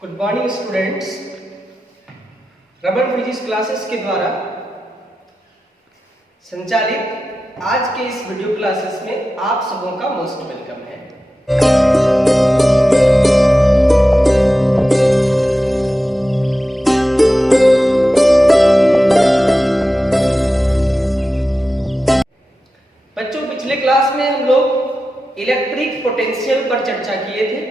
Good morning students. Raman physics classes के द्वारा संचालित आज के इस वीडियो क्लासेस में आप सबों का मोस्ट वेलकम है। बच्चों, पिछले क्लास में हम लोग इलेक्ट्रिक पोटेंशियल पर चर्चा किए थे।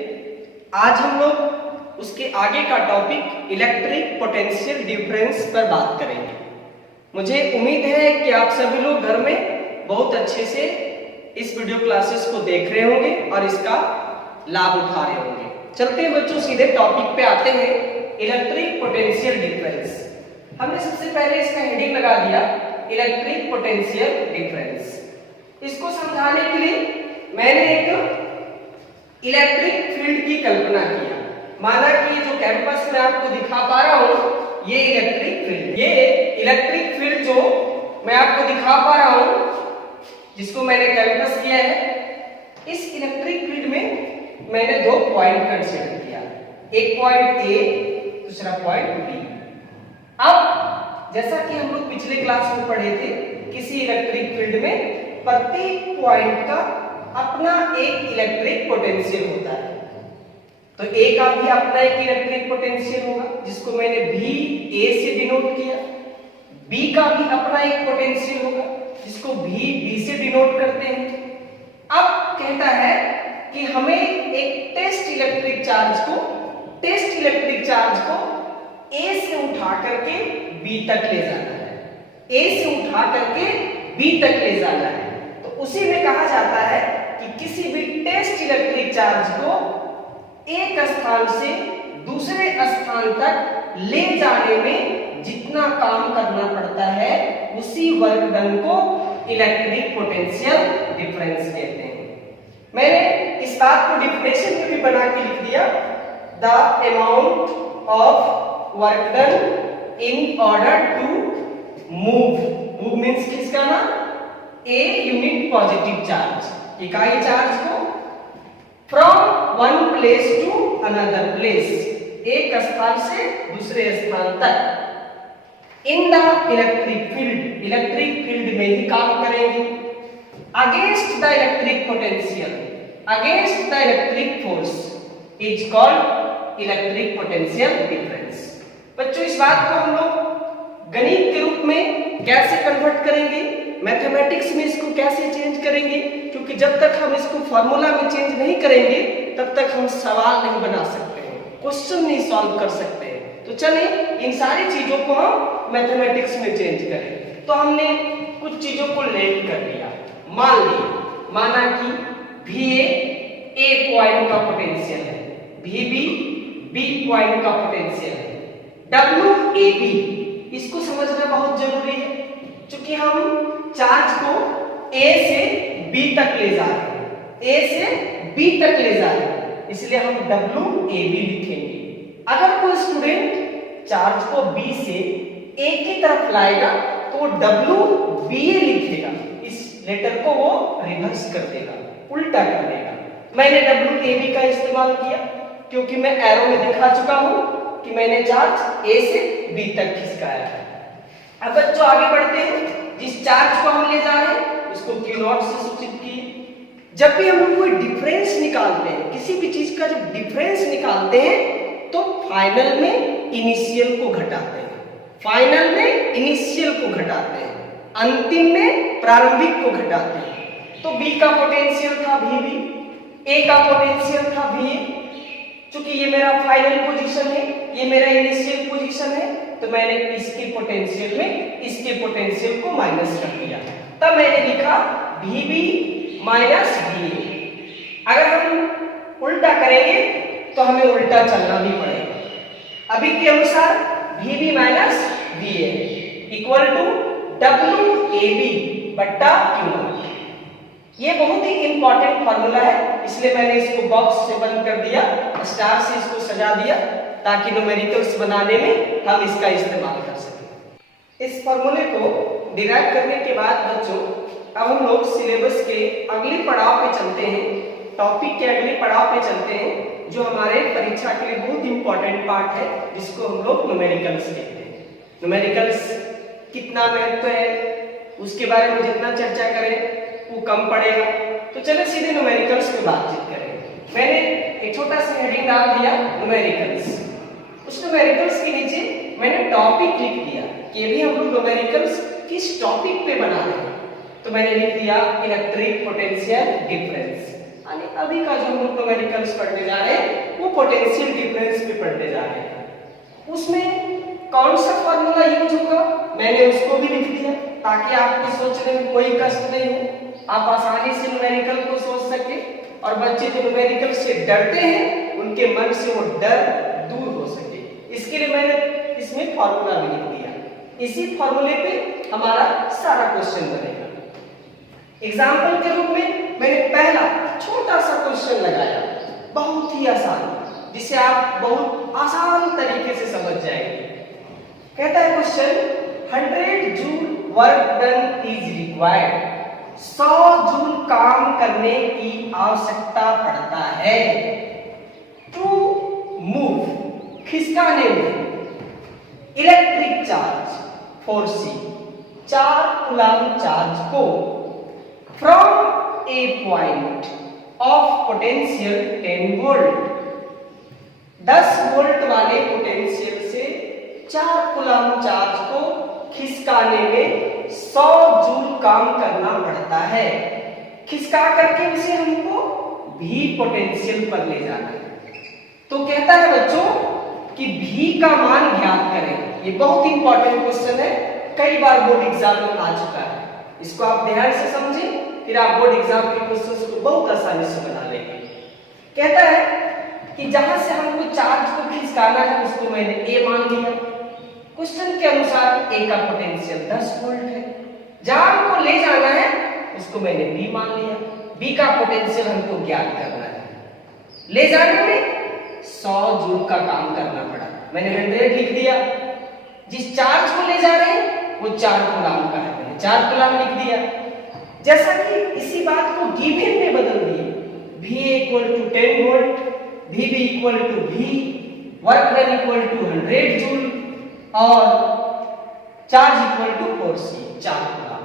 आज हम लोग उसके आगे का टॉपिक इलेक्ट्रिक पोटेंशियल डिफरेंस पर बात करेंगे। मुझे उम्मीद है कि आप सभी लोग घर में बहुत अच्छे से इस वीडियो क्लासेस को देख रहे होंगे और इसका लाभ उठा रहे होंगे। चलते हैं बच्चों, सीधे टॉपिक पे आते हैं, इलेक्ट्रिक पोटेंशियल डिफरेंस। हमने सबसे पहले इसका हेडिंग लगा दिया इलेक्ट्रिक पोटेंशियल डिफरेंस। इसको समझाने के लिए मैंने एक इलेक्ट्रिक फील्ड की कल्पना किया। माना कि जो कैंपस में आपको दिखा पा रहा हूं ये इलेक्ट्रिक फील्ड, ये इलेक्ट्रिक फील्ड जो मैं आपको दिखा पा रहा हूं, जिसको मैंने कैंपस किया है, इस इलेक्ट्रिक फील्ड में मैंने दो पॉइंट कंसीडर किया, एक पॉइंट ए, दूसरा पॉइंट बी। अब जैसा कि हम लोग पिछले क्लास में पढ़े थे, किसी इलेक्ट्रिक फील्ड में प्रत्येक पॉइंट का अपना एक इलेक्ट्रिक पोटेंशियल होता है। तो ए का भी अपना एक इलेक्ट्रिक पोटेंशियल होगा, जिसको मैंने भी ए से डिनोट किया। बी का भी अपना एक पोटेंशियल होगा, जिसको भी बी से डिनोट करते हैं। अब कहता है कि हमें एक टेस्ट इलेक्ट्रिक चार्ज को ए से उठा करके बी तक ले जाना है, ए से उठा करके बी तक ले जाना है। तो उसी में कहा जाता है कि किसी भी टेस्ट इलेक्ट्रिक चार्ज को एक स्थान से दूसरे स्थान तक ले जाने में जितना काम करना पड़ता है, उसी वर्क डन को इलेक्ट्रिक पोटेंशियल डिफरेंस कहते हैं। मैंने इस बात को डिफिनेशन में भी बना के लिख दिया, the amount of work done in order to move means किसका ना, ए यूनिट पॉजिटिव चार्ज, इकाई चार्ज को from one place to another place, एक स्थान से दूसरे स्थान तक, इन द इलेक्ट्रिक फील्ड में ही काम करेंगे, against the electric potential, against the electric force, is called electric potential difference. बच्चों, इस बात को हम लोग गणित के रूप में कैसे कन्वर्ट करेंगे, मैथमेटिक्स में इसको कैसे चेंज करेंगे, क्योंकि जब तक हम इसको फॉर्मूला में चेंज नहीं करेंगे तब तक हम सवाल नहीं बना सकते हैं, क्वेश्चन नहीं सॉल्व कर सकते हैं। तो चलिए इन सारी चीजों को हम मैथमेटिक्स में चेंज करें। तो हमने कुछ चीजों को लेट कर लिया, माना कि भी ए पॉइंट का पोटेंशियल है, भी बी पॉइंट का पोटेंशियल है, डब्ल्यू ए बी, इसको समझना बहुत जरूरी है, क्योंकि हम चार्ज को ए से बी तक ले जा रहे हैं, ए से बी तक ले जा रहे हैं, इसलिए हम डब्ल्यू ए बी लिखेंगे। अगर कोई स्टूडेंट चार्ज को बी से ए की तरफ लाएगा तो वो डब्ल्यू बी ए लिखेगा, इस लेटर को वो रिवर्स कर देगा, उल्टा कर देगा। मैंने डब्ल्यू ए बी का इस्तेमाल किया क्योंकि मैं एरो में दिखा चुका हूं कि मैंने चार्ज ए से बी तक खिसकाया है। अब बच्चों आगे बढ़ते हैं, जिस चार्ज को हम ले जा रहे हैं उसको Q नॉट से सूचित किए। जब भी हम कोई डिफरेंस निकालते हैं, किसी भी चीज का जब डिफरेंस निकालते हैं तो फाइनल में इनिशियल को घटाते हैं, फाइनल में इनिशियल को घटाते हैं, अंतिम में प्रारंभिक को घटाते हैं। तो B का पोटेंशियल था VB, A का पोटेंशियल था VA, क्योंकि ये मेरा फाइनल पोजीशन है, ये मेरा इनिशियल पोजीशन है, तो मैंने इसके पोटेंशियल में इसके पोटेंशियल को माइनस कर दिया, तब मैंने लिखा VB माइनस VA। अगर हम उल्टा करेंगे तो हमें उल्टा चलना भी पड़ेगा। अभी के अनुसार VB minus VA equal to WAB बट्टा Q नॉट। ये बहुत ही इंपॉर्टेंट फॉर्मूला है, इसलिए मैंने इसको बॉक्स से बंद कर दिया, स्टार से इसको सजा दिया, ताकि न्यूमेरिकल्स बनाने में हम इसका इस्तेमाल कर सकें। इस फॉर्मूले को डिराइव करने के बाद बच्चों, अब हम लोग सिलेबस के अगले पड़ाव पे चलते हैं, टॉपिक के अगले पड़ाव पे चलते हैं, जो हमारे परीक्षा के लिए बहुत इंपॉर्टेंट पार्ट है, जिसको हम लोग न्यूमेरिकल्स कहते हैं। न्यूमेरिकल्स कितना महत्व है उसके बारे में जितना चर्चा करें वो कम पड़ेगा। तो चलो सीधे न्यूमेरिकल्स पे बातचीत करें। मैंने एक छोटा सा हेडिंग डाल दिया न्यूमेरिकल्स। उस न्यूमेरिकल्स के नीचे मैंने टॉपिक लिख दिया कि भी हम लोग न्यूमेरिकल्स किस टॉपिक पे बना रहे हैं। तो मैंने लिख दिया इलेक्ट्रिक पोटेंशियल डिफरेंस। यानी अभी का जो हम लोग न्यूमेरिकल्स पढ़ने जा रहे हैं वो पोटेंशियल डिफरेंस पे पढ़ने जा रहे हैं। उसमें कौन सा फॉर्मूला यूज होगा मैंने उसको भी लिख दिया ताकि आपको सोचने में कोई कष्ट नहीं हो, आप आसानी से न्यूमेरिकल को सोच सके। और बच्चे जो न्यूमेरिकल से डरते हैं उनके मन से वो डर दूर हो सके, इसके लिए मैंने इसमें फॉर्मूला भी लिख दिया। इसी फॉर्मूले पे हमारा सारा क्वेश्चन बनेगा। एग्जाम्पल के रूप में मैंने पहला छोटा सा क्वेश्चन लगाया, बहुत ही आसान, जिसे आप बहुत आसान तरीके से समझ जाएंगे। कहता है question 100 joule work done is required. 100 joule काम करने की आवश्यकता पड़ता है टू मूव खिसकाने में electric charge 4C 4 coulomb charge को from a point of potential 10 volt. 10 volt वाले पोटेंशियल से 4 कूलम चार्ज को खिसकाने में 100 जूल काम करना पड़ता है। खिसका करके उसे हमको भी पोटेंशियल पर ले जाना है। तो कहता है बच्चों कि भी का मान ज्ञात करें। ये बहुत इंपॉर्टेंट क्वेश्चन है, कई बार बोर्ड एग्जाम में आ चुका है। इसको आप ध्यान से समझें, फिर आप बोर्ड एग्जाम के क्वेश्चंस को बहुत आसानी से बना लेंगे। कहता है कि जहां से हमको चार्ज को खिसकाना है उसको मैंने ए मान लिया। क्वेश्चन के अनुसार ए का पोटेंशियल 10 वोल्ट है। जहां हमको ले जाना है उसको मैंने बी मान लिया। बी का पोटेंशियल हमको ज्ञात करना है। ले जाने में 100 जूल का काम करना पड़ा, मैंने 100 लिख दिया। जिस चार्ज को ले जा रहे हैं वो 4 कूलम का है, मैंने 4 कूलम लिख दिया। जैसा कि इसी बात को गिवन में बदल दिए, V equal to 10 volt, VB equal to V, work done equal to 100 joule और charge equal to 4C 4 coulomb.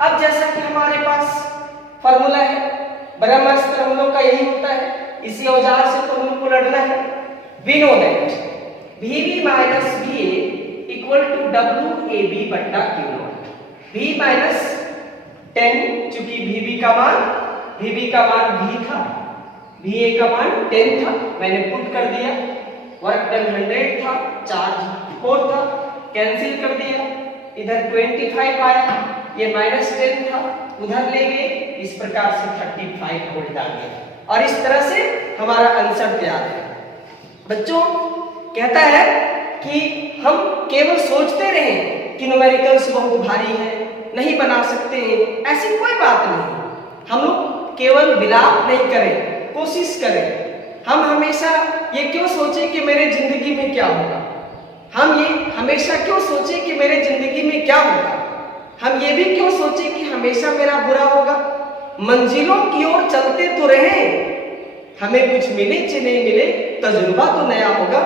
अब जैसा कि हमारे पास फॉर्मूला है, ब्रह्मास्त्र हम लोग का यही होता है, इसी औजार से तो हमको लड़ना है। We know that VB minus VA equal to WAB बट्टा Q0। V माइनस 10, चूंकि VB का मान V था, VA का मान 10 था, मैंने पुट कर दिया। वर्क डन 100 था, चार्ज 4 था, कैंसिल कर दिया। इधर 25 आया, ये -10 था, उधर ले गए, इस प्रकार से 35 वोल्ट आ गया। और इस तरह से हमारा आंसर तैयार है। बच्चों कहता है कि हम केवल सोचते रहें कि न्यूमेरिकल्स बहुत भारी है, नहीं बना सकते हैं, ऐसी कोई बात नहीं। हम लोग केवल विलाप नहीं करें, कोशिश करें। हम हमेशा ये क्यों सोचें कि मेरे जिंदगी में क्या होगा, हम ये हमेशा क्यों सोचें कि मेरे जिंदगी में क्या होगा, हम ये भी क्यों सोचें कि हमेशा मेरा बुरा होगा। मंजिलों की ओर चलते तो रहें, हमें कुछ मिले चाहे नहीं मिले, तजुर्बा तो नया होगा।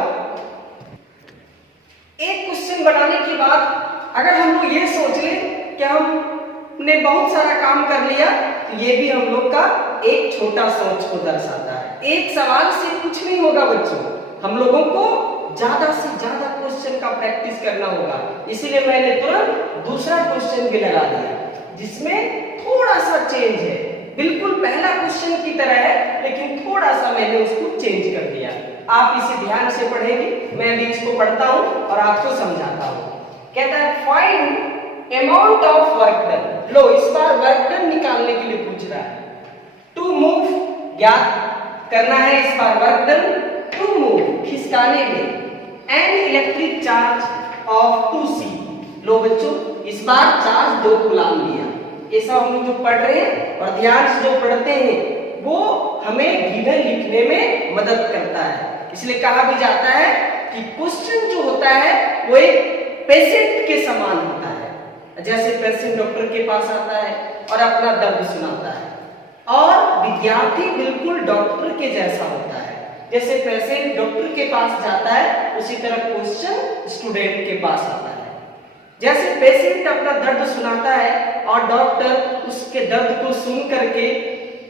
एक क्वेश्चन बनाने के बाद अगर हम लोग ये सोच लें कि हमने बहुत सारा काम कर लिया, तो ये भी हम लोग का एक छोटा सोच को दर्शाता है। एक सवाल से कुछ नहीं होगा बच्चों, हम लोगों को ज्यादा से ज्यादा क्वेश्चन का प्रैक्टिस करना होगा। इसीलिए मैंने तुरंत दूसरा क्वेश्चन भी लगा दिया जिसमें थोड़ा सा चेंज है, बिल्कुल पहला क्वेश्चन की तरह है लेकिन थोड़ा सा मैंने उसको चेंज कर दिया। आप इसे ध्यान से पढ़ेंगे, मैं भी इसको पढ़ता हूं और आपको समझाता हूं। कहता है find amount of work done. लो इस बार वर्क डन निकालने के लिए पूछ रहा है। टू मूव ज्ञात करना है इस बार वर्क डन टू मूव खिसकाने में an electric charge of 2C। लो बच्चों इस बार चार्ज 2 कूलम लिया। ये सब हम लोग जो पढ़ रहे हैं और ध्यान से जो पढ़ते हैं वो हमें गिवन लिखने में मदद करता है। इसलिए कहा भी जाता है कि क्वेश्चन जो होता है वो एक पेशेंट के समान होता है। जैसे पेशेंट डॉक्टर के पास आता है और अपना दर्द सुनाता है, और विद्यार्थी बिल्कुल डॉक्टर के जैसा होता है। जैसे पेशेंट डॉक्टर के पास जाता है उसी तरह क्वेश्चन स्टूडेंट के पास आता है। जैसे पेशेंट अपना दर्द सुनाता है और डॉक्टर उसके दर्द को सुन करके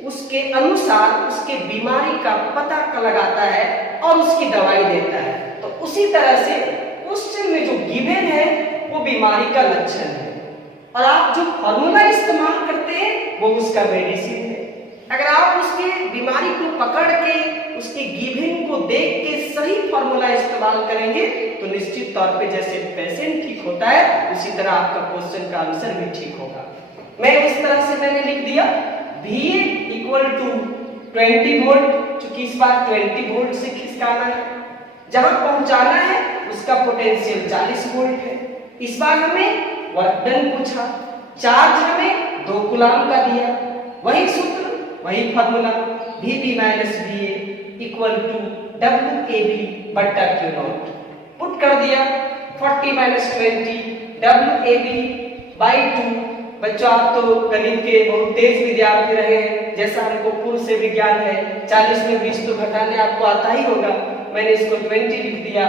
उसके अनुसार उसके बीमारी का पता लगाता है और उसकी दवाई देता है, तो उसी तरह से क्वेश्चन में जो गिवन है वो बीमारी का लक्षण है और आप जो फॉर्मूला इस्तेमाल करते हैं वो उसका मेडिसिन है। अगर आप उसके बीमारी को पकड़ के उसके गिवन को देख के सही फॉर्मूला इस्तेमाल करेंगे तो निश्चित तौर पे जैसे पेशेंट ठीक होता है उसी तरह आपका क्वेश्चन का आंसर भी ठीक होगा। मैं इस तरह से मैंने लिख दिया VA इक्वल टू 20 वोल्ट, चूंकि इस बार 20 वोल्ट से खिसकाना है, जहां पहुंचाना है उसका पोटेंशियल 40 वोल्ट है। इस बार हमें वर्क डन पूछा, चार्ज हमें 2 कूलम का दिया, वही सूत्र वही formula VB minus VA equal to WAB बट्टा Q नॉट पुट कर दिया। 40 माइनस 20 WAB बाई 2। बच्चों आप तो गणित के बहुत तेज विद्यार्थी रहे हैं, जैसा हमको पूर्व से विज्ञान है, 40 में 20 तो घटाने आपको आता ही होगा। मैंने इसको 20 लिख दिया,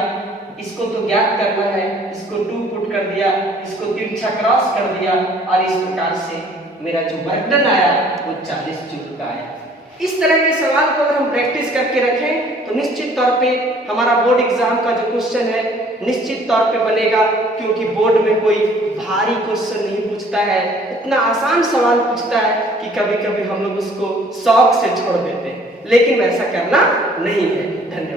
इसको तो ज्ञात करना है, इसको 2 पुट कर दिया, इसको तिरछा क्रॉस कर दिया और इस प्रकार से मेरा जो वर्क डन आया वो 40 जूल का आया। इस तरह के सवाल को अगर हम प्रैक्टिस करके रखें तो निश्चित तौर पे हमारा बोर्ड एग्जाम का जो क्वेश्चन है निश्चित तौर पे बनेगा, क्योंकि बोर्ड में कोई भारी क्वेश्चन नहीं पूछता है, इतना आसान सवाल पूछता है कि कभी कभी हम लोग उसको शौक से छोड़ देते हैं, लेकिन वैसा करना नहीं है। धन्यवाद।